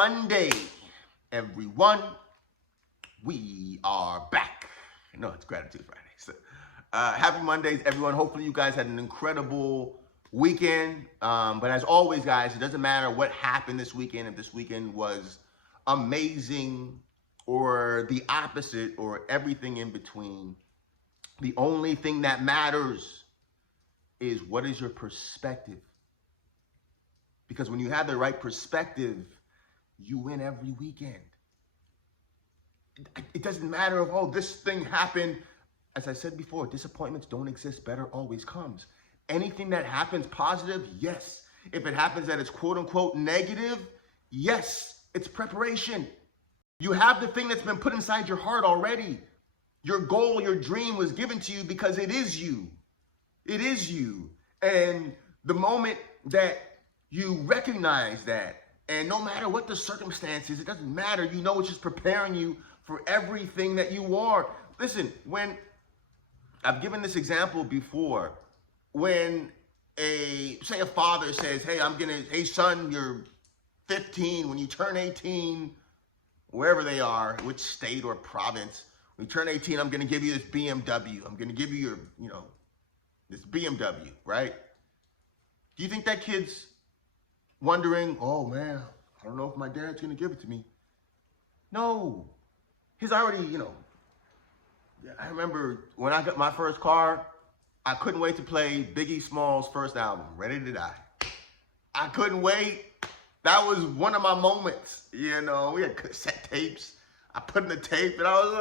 Monday, everyone. We are back. No, it's Gratitude Friday. So, happy Mondays, everyone. Hopefully you guys had an incredible weekend. But as always, guys, it doesn't matter what happened this weekend. If this weekend was amazing or the opposite or everything in between, the only thing that matters is what is your perspective. Because when you have the right perspective, you win every weekend. It doesn't matter if, oh, this thing happened. As I said before, disappointments don't exist. Better always comes. Anything that happens positive, yes. If it happens that it's quote unquote negative, yes, it's preparation. You have the thing that's been put inside your heart already. Your goal, your dream was given to you because it is you. It is you. And the moment that you recognize that, and no matter what the circumstances, it doesn't matter. You know it's just preparing you for everything that you are. Listen, when I've given this example before, when a father says, hey son, you're 15, when you turn 18, wherever they are, which state or province, when you turn 18, I'm gonna give you this BMW. I'm gonna give you your, this BMW, right? Do you think that kid's wondering, oh man, I don't know if my dad's gonna give it to me? No, he's already, I remember when I got my first car, I couldn't wait to play Biggie Small's first album, Ready to Die. I couldn't wait. That was one of my moments, we had cassette tapes. I put in the tape and I was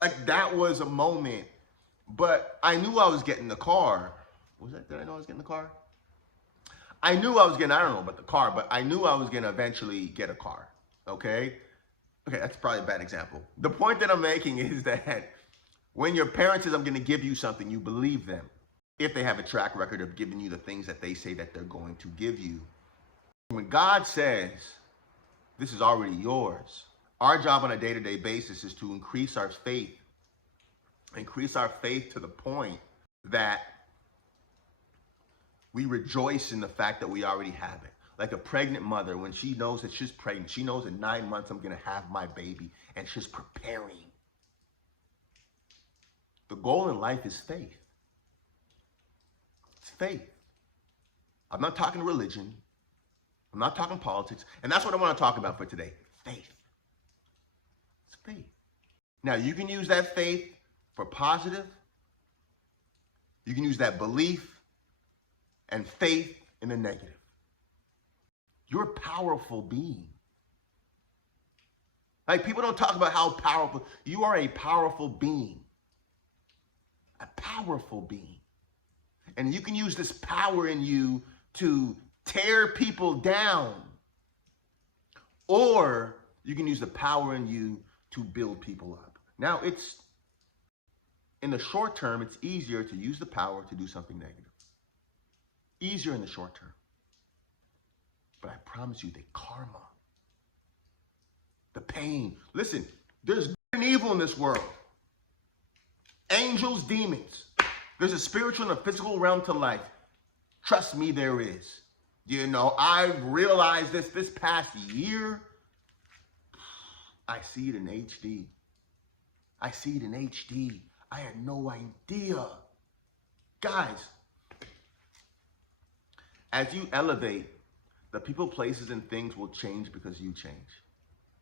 like that was a moment. But I knew I was getting the car. Did I know I was getting the car? I knew I was getting, I don't know about the car, but I knew I was going to eventually get a car, okay? Okay, that's probably a bad example. The point that I'm making is that when your parent says, I'm going to give you something, you believe them. If they have a track record of giving you the things that they say that they're going to give you. When God says, this is already yours, our job on a day-to-day basis is to increase our faith to the point that we rejoice in the fact that we already have it. Like a pregnant mother, when she knows that she's pregnant, she knows in 9 months I'm going to have my baby, and she's preparing. The goal in life is faith. It's faith. I'm not talking religion. I'm not talking politics. And that's what I want to talk about for today. Faith. It's faith. Now, you can use that faith for positive. You can use that belief and faith in the negative. You're a powerful being. Like, people don't talk about how powerful. You are a powerful being. A powerful being. And you can use this power in you to tear people down. Or you can use the power in you to build people up. Now, in the short term, it's easier to use the power to do something negative. Easier in the short term. But I promise you, the karma, the pain. Listen, there's good and evil in this world. Angels, demons. There's a spiritual and a physical realm to life. Trust me, there is. I've realized this past year. I see it in HD. I see it in HD. I had no idea. Guys, as you elevate, the people, places, and things will change because you change.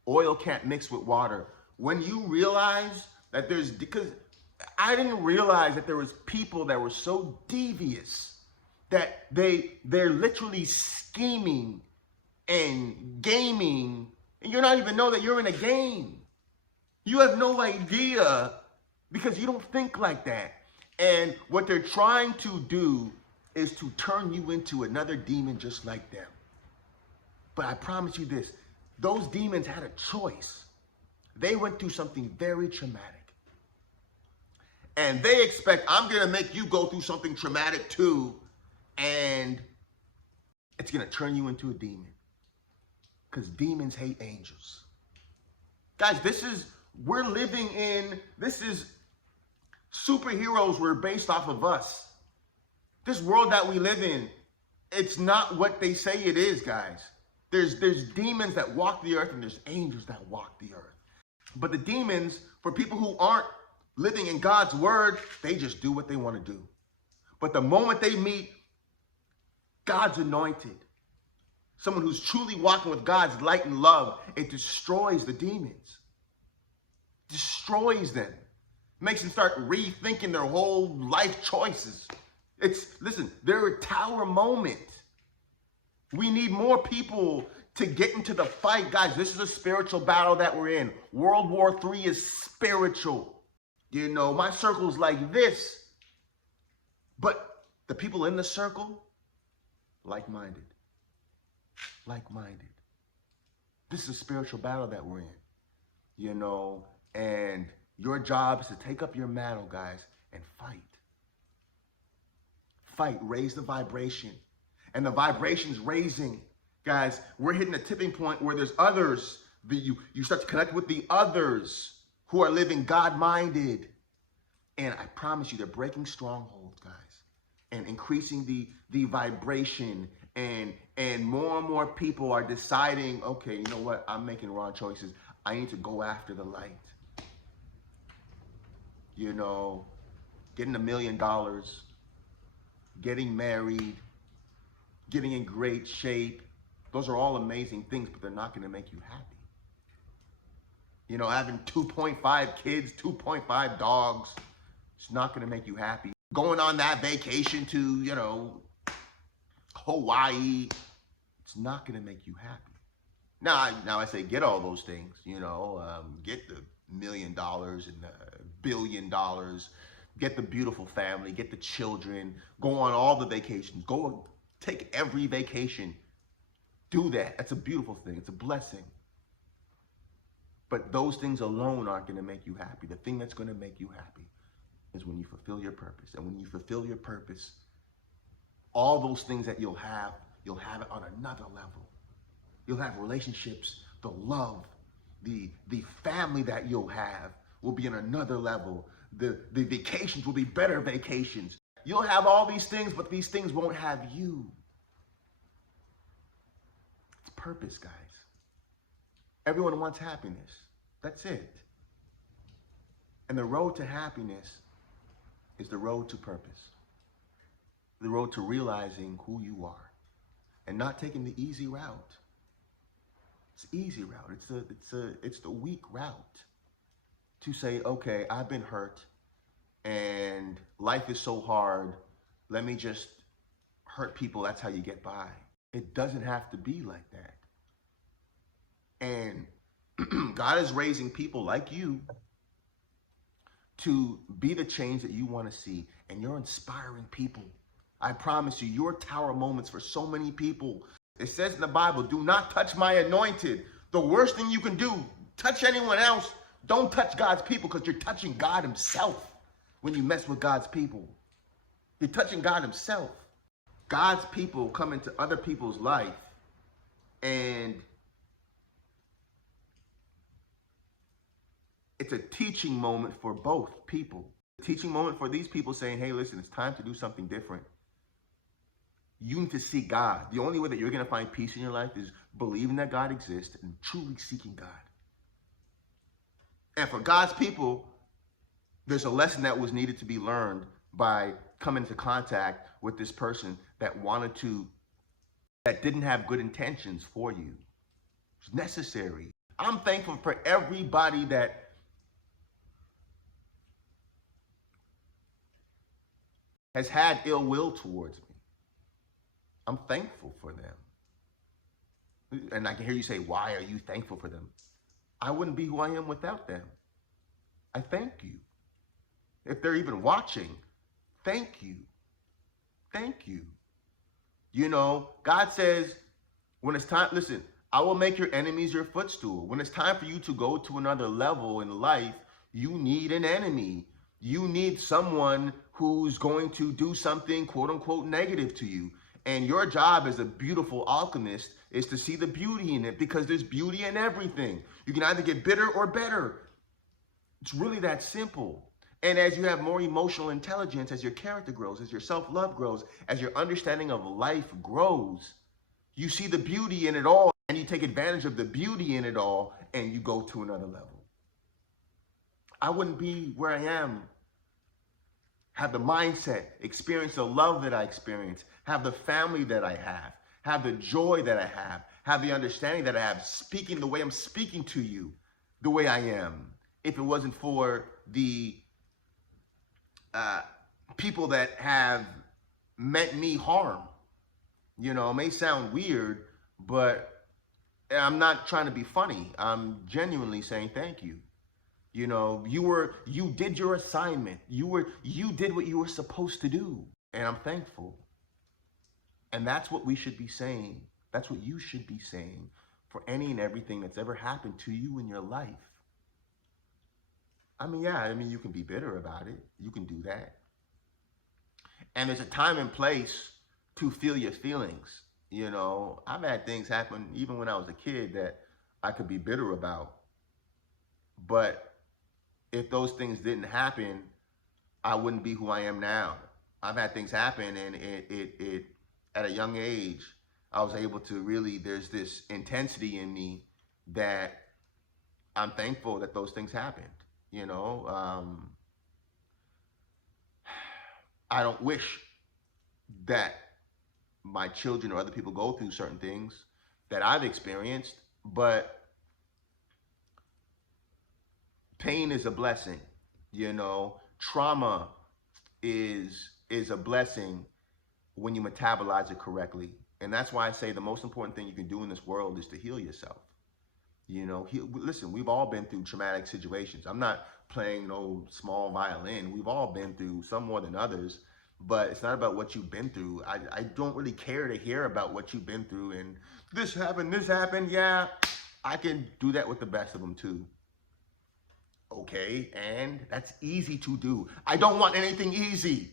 Oil can't mix with water. When you realize that because I didn't realize that there was people that were so devious that they're literally scheming and gaming, and you don't even know that you're in a game. You have no idea because you don't think like that. And what they're trying to do is to turn you into another demon just like them. But I promise you this, those demons had a choice. They went through something very traumatic. And they expect, I'm going to make you go through something traumatic too, and it's going to turn you into a demon. Because demons hate angels. Guys, we're living in, this is superheroes were based off of us. This world that we live in, it's not what they say it is, guys. There's demons that walk the earth and there's angels that walk the earth. But the demons, for people who aren't living in God's word, they just do what they want to do. But the moment they meet God's anointed, someone who's truly walking with God's light and love, it destroys the demons. Destroys them. Makes them start rethinking their whole life choices. Listen, they're a tower moment. We need more people to get into the fight. Guys, this is a spiritual battle that we're in. World War III is spiritual. You know, my circle's like this. But the people in the circle, like-minded. Like-minded. This is a spiritual battle that we're in. You know, and your job is to take up your mantle, guys, and fight. Fight, raise the vibration. And the vibration's raising. Guys, we're hitting a tipping point where there's others. You start to connect with the others who are living God-minded. And I promise you, they're breaking strongholds, guys. And increasing the vibration. And more and more people are deciding, okay, you know what? I'm making wrong choices. I need to go after the light. You know, getting $1 million, getting married, getting in great shape. Those are all amazing things, but they're not going to make you happy. You know, having 2.5 kids, 2.5 dogs, it's not going to make you happy. Going on that vacation to, you know, Hawaii, it's not going to make you happy. Now I say get all those things, you know, get the $1 million and the $1 billion, get the beautiful family, get the children, go on all the vacations, go take every vacation. Do that. That's a beautiful thing. It's a blessing. But those things alone aren't going to make you happy. The thing that's going to make you happy is when you fulfill your purpose. And when you fulfill your purpose, all those things that you'll have it on another level. You'll have relationships, the love, the family that you'll have will be on another level. The vacations will be better vacations. You'll have all these things, but these things won't have you. It's purpose, guys. Everyone wants happiness. That's it. And the road to happiness is the road to purpose. The road to realizing who you are and not taking the easy route. It's the easy route. It's the weak route to say, okay, I've been hurt and life is so hard. Let me just hurt people. That's how you get by. It doesn't have to be like that. And God is raising people like you to be the change that you want to see. And you're inspiring people. I promise you, you're tower moments for so many people. It says in the Bible, do not touch my anointed. The worst thing you can do, touch anyone else. Don't touch God's people, because you're touching God himself when you mess with God's people. You're touching God himself. God's people come into other people's life, and it's a teaching moment for both people. A teaching moment for these people saying, hey, listen, it's time to do something different. You need to seek God. The only way that you're going to find peace in your life is believing that God exists and truly seeking God. And for God's people, there's a lesson that was needed to be learned by coming into contact with this person that didn't have good intentions for you. It's necessary. I'm thankful for everybody that has had ill will towards me. I'm thankful for them. And I can hear you say, why are you thankful for them? I wouldn't be who I am without them. I thank you. If they're even watching, thank you. Thank you. You know, God says, when it's time, listen, I will make your enemies your footstool. When it's time for you to go to another level in life, you need an enemy. You need someone who's going to do something, quote unquote, negative to you. And your job as a beautiful alchemist is to see the beauty in it, because there's beauty in everything. You can either get bitter or better. It's really that simple. And as you have more emotional intelligence, as your character grows, as your self-love grows, as your understanding of life grows, you see the beauty in it all. and you take advantage of the beauty in it all, and you go to another level. I wouldn't be where I am, have the mindset, experience the love that I experience, have the family that I have the joy that I have the understanding that I have, speaking the way I'm speaking to you, the way I am, if it wasn't for the people that have meant me harm. You know, it may sound weird, but I'm not trying to be funny. I'm genuinely saying thank you. You know, you did your assignment. You did what you were supposed to do, and I'm thankful. And that's what we should be saying. That's what you should be saying for any and everything that's ever happened to you in your life. I mean, you can be bitter about it. You can do that. And there's a time and place to feel your feelings. You know, I've had things happen even when I was a kid that I could be bitter about. But if those things didn't happen, I wouldn't be who I am now. I've had things happen, and it at a young age, I was able to really, there's this intensity in me that I'm thankful that those things happened. You know, I don't wish that my children or other people go through certain things that I've experienced, but pain is a blessing. You know, trauma is a blessing when you metabolize it correctly. And that's why I say the most important thing you can do in this world is to heal yourself. You know, listen, we've all been through traumatic situations. I'm not playing no small violin. We've all been through some more than others, but it's not about what you've been through. I don't really care to hear about what you've been through and this happened. Yeah, I can do that with the best of them too. Okay, and that's easy to do. I don't want anything easy.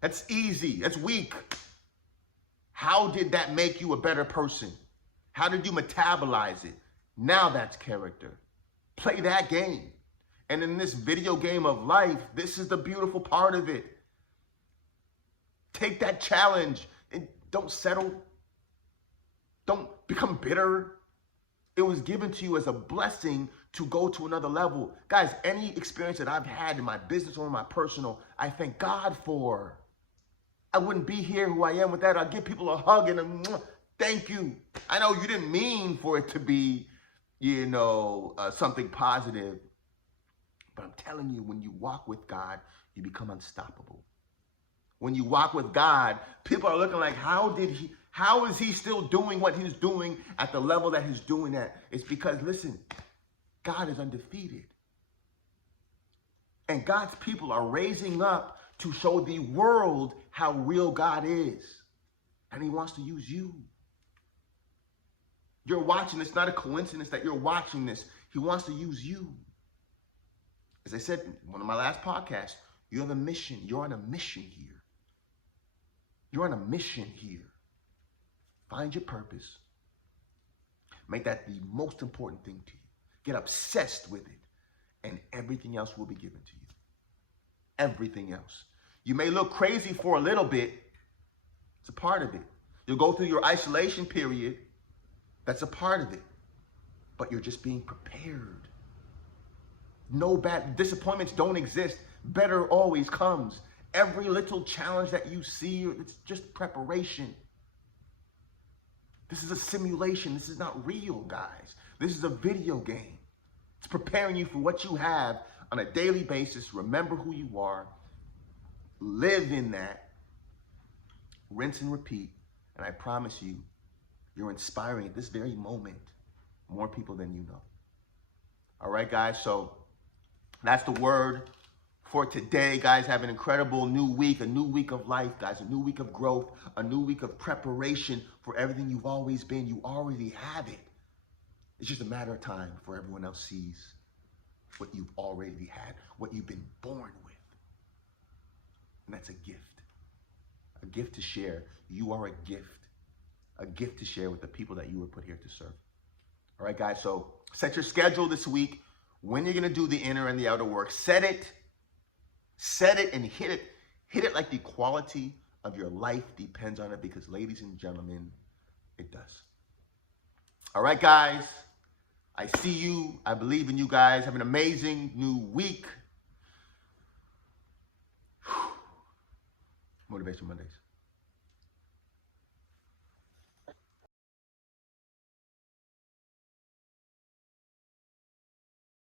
That's easy. That's weak. How did that make you a better person? How did you metabolize it? Now that's character. Play that game. And in this video game of life, this is the beautiful part of it. Take that challenge and don't settle. Don't become bitter. It was given to you as a blessing to go to another level. Guys, any experience that I've had in my business or in my personal, I thank God for. I wouldn't be here who I am with that. I'd give people a hug and a thank you. I know you didn't mean for it to be, you know, something positive. But I'm telling you, when you walk with God, you become unstoppable. When you walk with God, people are looking like, how is he still doing what he's doing at the level that he's doing at? It's because, listen, God is undefeated. And God's people are raising up to show the world how real God is. And he wants to use you. You're watching. It's not a coincidence that you're watching this. He wants to use you. As I said in one of my last podcasts, you have a mission. You're on a mission here. You're on a mission here. Find your purpose. Make that the most important thing to you. Get obsessed with it. And everything else will be given to you. Everything else. You may look crazy for a little bit. It's a part of it. You'll go through your isolation period. That's a part of it. But you're just being prepared. No bad disappointments don't exist. Better always comes. Every little challenge that you see, it's just preparation. This is a simulation. This is not real, guys. This is a video game. It's preparing you for what you have on a daily basis. Remember who you are. Live in that. Rinse and repeat. And I promise you, you're inspiring at this very moment more people than you know. All right, guys. So that's the word for today. Guys, have an incredible new week, a new week of life, guys, a new week of growth, a new week of preparation for everything you've always been. You already have it. It's just a matter of time before everyone else sees what you've already had, what you've been born with. And that's a gift to share. You are a gift to share with the people that you were put here to serve. All right, guys, so set your schedule this week. When you're going to do the inner and the outer work, set it and hit it. Hit it like the quality of your life depends on it, because ladies and gentlemen, it does. All right, guys. I see you. I believe in you guys. Have an amazing new week. Motivation Mondays.